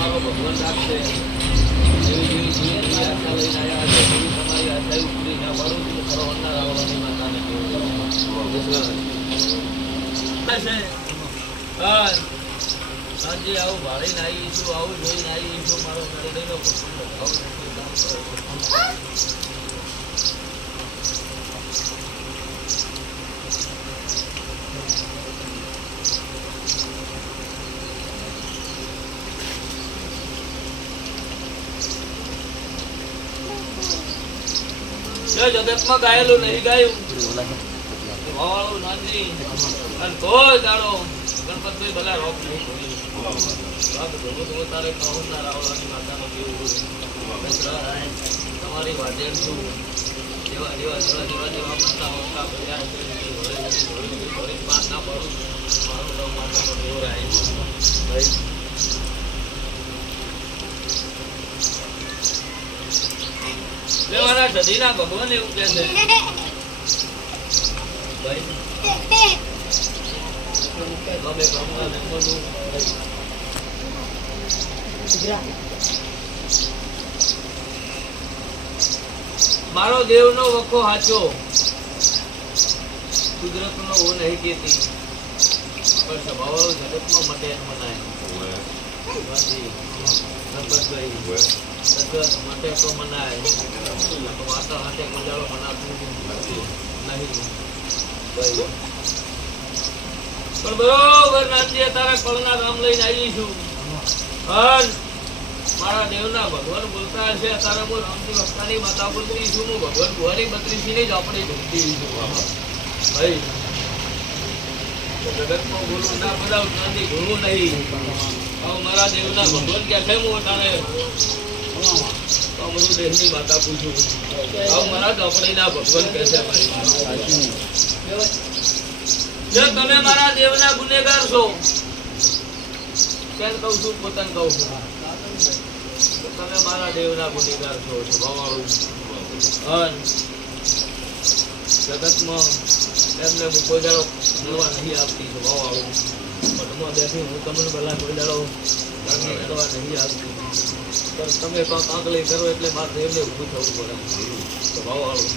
મારો ભગવાન રાખશે જેવી જેવી આશા લઈને આવ્યા છે એવી તમારી આશા પૂરી ના પાડું છું સરોવરના રાવણની માતાને સાંજે આવું ભાળીને આવીશું આવું જોઈને આવીશું મારો મેળવીનો જગતમાં ગાયેલું નહીં ગાયું વાળું નાનજી અને કોઈ દાડો ગણપતભાઈ ભલા રોગ નહીં તારે કહુના રાવળાની માતાનો કેવું તમારી વાતે શું જેવા જેવા જેવા જેવા જેવા માતા હોતા કર્યા પાંચ ના પડું મારું રાવ માતાનો કેવો રાય ભાઈ મારા સદીના ભગવાન એવું કે છે મારો દેવ નો વખો હાચો કુદરત નો ઓ નહીં કેતી પણ સ્વભાવ જગત માં મટે મનાય માટે તો મનાય માતા હાથે મજારો મનાતું નહીં પણ બરોબર નાનજી તારા કળના રામ લઈને આવીશું મારા દેવના ભગવાન બોલતા હશે તારા હું રામજી ભક્તાની માતા બોલતી છું હું ભગવાન ગુહારી બત્રીસી ની જ આપણે ભક્તિ છું ભાઈ જગતમાં બોલવું ના પડાવું નાનજી ભૂલવું નહીં મારા દેવના ભગવાન કે છે હું તારે બધું દેશની માતા પૂછું મારા ચોપડીના ભગવાન કે છે જો તમે મારા દેવના ગુનેગાર છો કેમ કહું છું પોતાને કહું છું તમે મારા દેવના ગુનેગાર છો સ્વભાવવાળું જગતમાં એમને હું કોઈ દાડો મળવા નહીં આપતી સ્વભાવવાળું મઠમાં બેસી હું તમને પહેલા કોઈ દાડો કરવા નહીં આપતી પણ તમે કાંકલી કરો એટલે મારા દેવને ઊભું થવું પડે સ્વભાવવાળું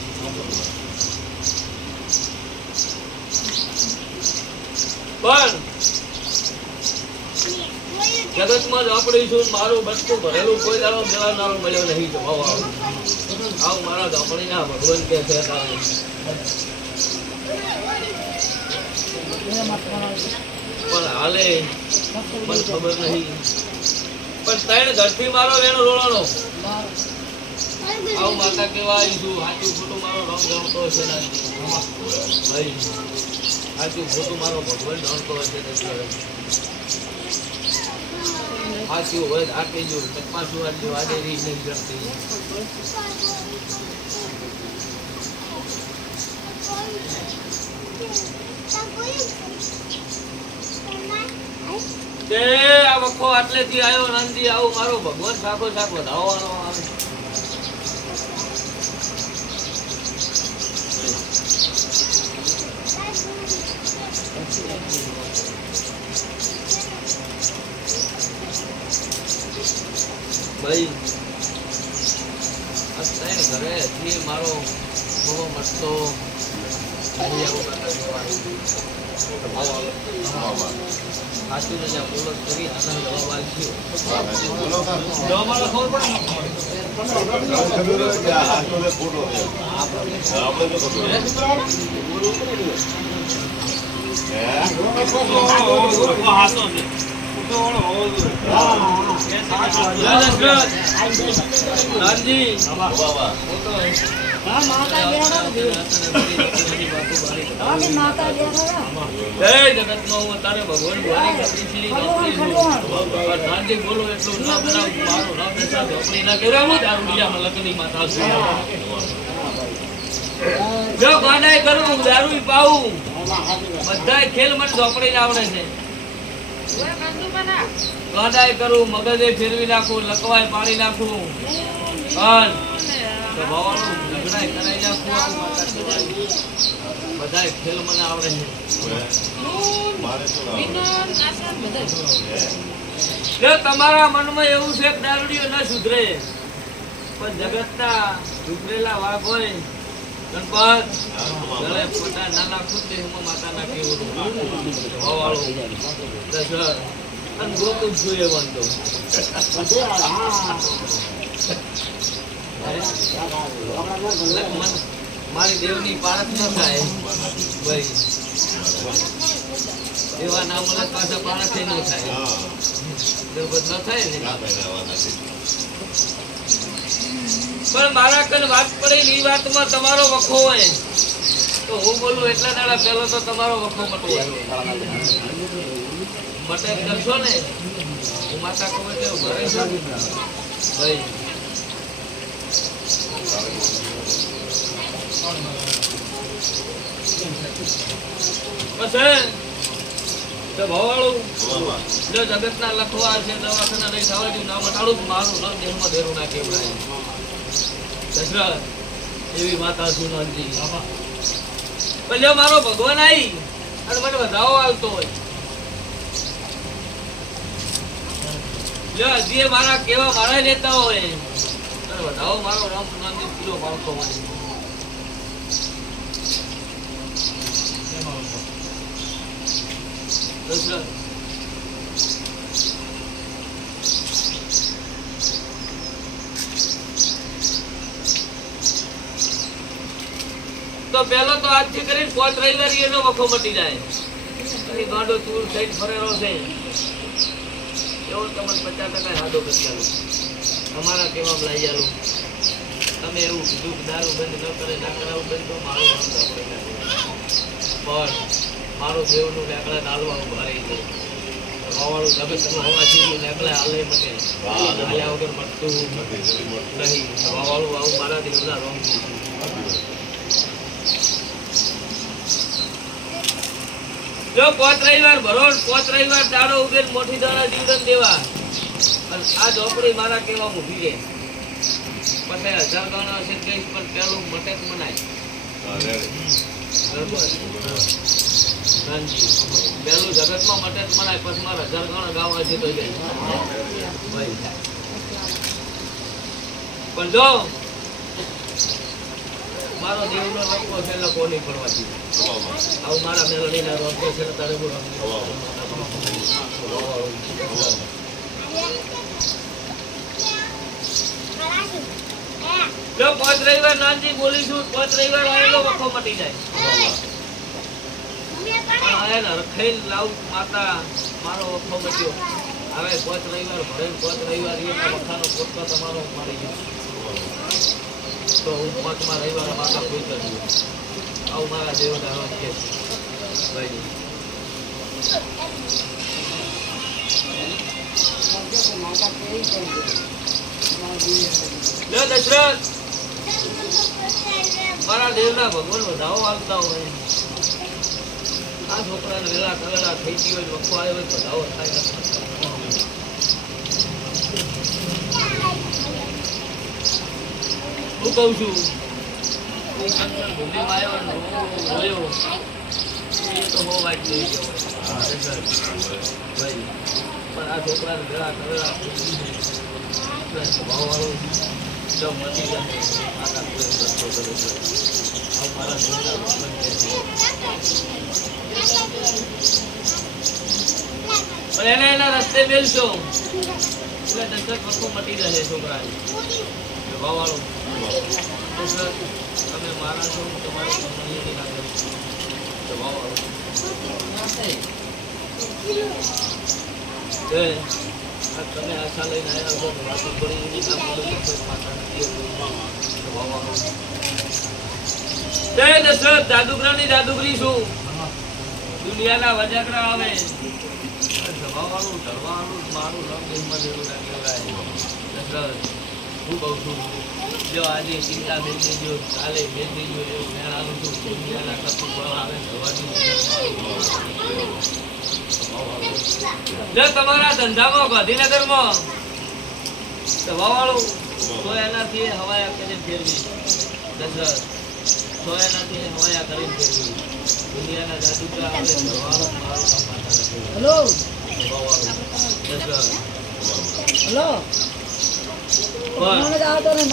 પણ જગતમાં જ આપણી છું મારું બચકું ભરેલું કોઈ દાડો મેળવનારો મળ્યો નહીં સ્વભાવવાળું આવું મારા ઝાપડીના ભગવાન કે છે પણ હાલે મને ખબર નહીં પણ ત્રણ ઘરથી મારો વેણો રોળાનો આવું માતા કેવા આવીશું સાચું ખોટું મારો રંગ જાણતો હશે ભાઈ સાચું ખોટું મારો ભગવાન જાણતો હશે સાચું હોય આટલી જો પાછું આટલી આજે રીત નહીં જડતી આ વખો આટલેથી આવ્યો નાનજી આવું મારો ભગવાન સાખો સાખ વધાવવાનો આવે ભાઈ અત્યારે ઘરે થી મારો બહુ મસ્તો સાચું ને જ્યાં બોલો કરી આનંદ જવાબ બોલો એટલું ના બનાવ મારું નામ ના કર્યા લગ્ન માતા જો ગાડાઈ કરું દારૂ પાવું બધા ખેલ મને ઝોપડી આવડે છે ગાડાઈ કરું મગજે ફેરવી નાખું લકવાય પાડી નાખું કરાઈ નાખું બધા ખેલ મને આવડે છે જો તમારા મનમાં એવું છે કે દારૂડિયો ન સુધરે, પણ જગતના સુધરેલા વાઘ હોય ગણપત ગળે પોતા નાના ખુદે હું માતાના કેવું હવાળો દશર અને ગોતું જોઈએ વાંધો મારી દેવની પારખ ન થાય ભાઈ, એવા ના મળે પાછા પારખ ન થાય, દેવગત ન થાય ને. પણ મારા કન વાત પડે એ વાતમાં તમારો વખો હોય તો હું બોલું એટલા દાડા પહેલો તો તમારો વખો મટવો મટે કરશો ને, હું માતા કહું એટલે ભરે છું ભાઈ. જગતના લખવા છે દવાખાના નહીં થવા દઉં ના મટાડું મારું ન દેહમાં ધેરું ના કેવડાય દશરથ એવી માતા સુનંદજી. પણ મારો ભગવાન આવી અને મને વધાવો આવતો હોય, હજી મારા કેવા મારા લેતા હોય અને વધાવો મારો રામ સુનંદજી પૂરો પાડતો હોય. તો પેલો તો આજથી કરીને 5 રવિવાર એનો વખો મટી જાય. ગાંડો ચૂર થઈને ફરેલો છે એવો તમને 50% હાદો કરી આલું, અમારા કેવા લઈ આલું. તમે એવું કીધું કે દારૂ બંધ ન કરે ના કરાવું બંધ તો મારું પણ મારું દેવનું નેકળે નાલવાનું ભારે છે વાવાળું જગતનું હવાથી નેકળે હાલે મટે હાલ્યા વગર મટતું નહીં. વાવાળું આવું મારા દેવના રોમ જો 5 રવિવાર ભરો, 5 રવિવાર દાડો ઉગેર મોટી દાડા જીવન દેવા અને આ ઝોપડી મારા કેવા મૂકી ગઈ પછી 1000 ગણો હશે કઈશ પણ પેલું મટેક મનાય પેલું જગતમાં મટેક મનાય પછી મારા 1000 ગણો ગાવા છે તો પણ જો મારો દેવનો રંગો છે એટલે કોની પડવા દીધો આવું મારા મેલડીના રોગે છે તારે બોલો. જો 5 રવિવાર નાનજી બોલીશું 5 રવિવાર આવેલો વખો મટી જાય. પણ રખાઈ લાવ માતા મારો વખો મટ્યો. હવે 5 રવિવાર ભરે 5 રવિવાર એના વખાનો પોતો તમારો મારી ગયો તો હું 5મા રવિવારે માતા કોઈ કર્યું આવું મારા દેવના રોગ છે ભાઈ. દશરથ મારા દેવના ભગવાન વધાવો આવતા હોય, આ છોકરાને વેલા કવેલા થઈ ગઈ હોય વખો આવ્યો હોય વધાવો થાય. હું કઉ છું ભૂમિમાં આવ્યો જોયો એ તો બહુ વાત જોઈ ગયો ભાઈ. પણ આ છોકરાને વેલા કવેલા ભાવવાળું જો મટી જાય માતા કોઈ રસ્તો કરે છે આવું મારા જોતા પણ એને એના રસ્તે બેલશો એટલે દશરથ વખો મટી જશે છોકરાને ભાવવાળું. તમે મારા છો તમારી કંપનીની લાગે તો ભાવવાળું તમે આશા લઈને આવ્યા છો વાતો કરી એની કામ જય દશરથ જાદુગરની જાદુગરી છું દુનિયાના વજાગરા આવે જવાવાળું ઢળવાનું મારું રંગ દેહમાં જેવું ના કહેવાય. દશરથ હું કહું છું જો આજે ચિંતા બેન દેજો કાલે બેન દેજો એવું જ્ઞાન આવું છું દુનિયાના કશું ફળ આવે થવાની જો તમારા ધંધામાં ગાંધીનગરમાં દવાવાળું તો એનાથી હવાયા કરીને ફેરવી દશરથ તો એનાથી હવાયા કરીને ફેરવી દુનિયાના જાદુગર આવે દવાવાળું મારું કામ માતા નથી. ભાવવાળું. એટલે હલો પણ મને જ આવતો ને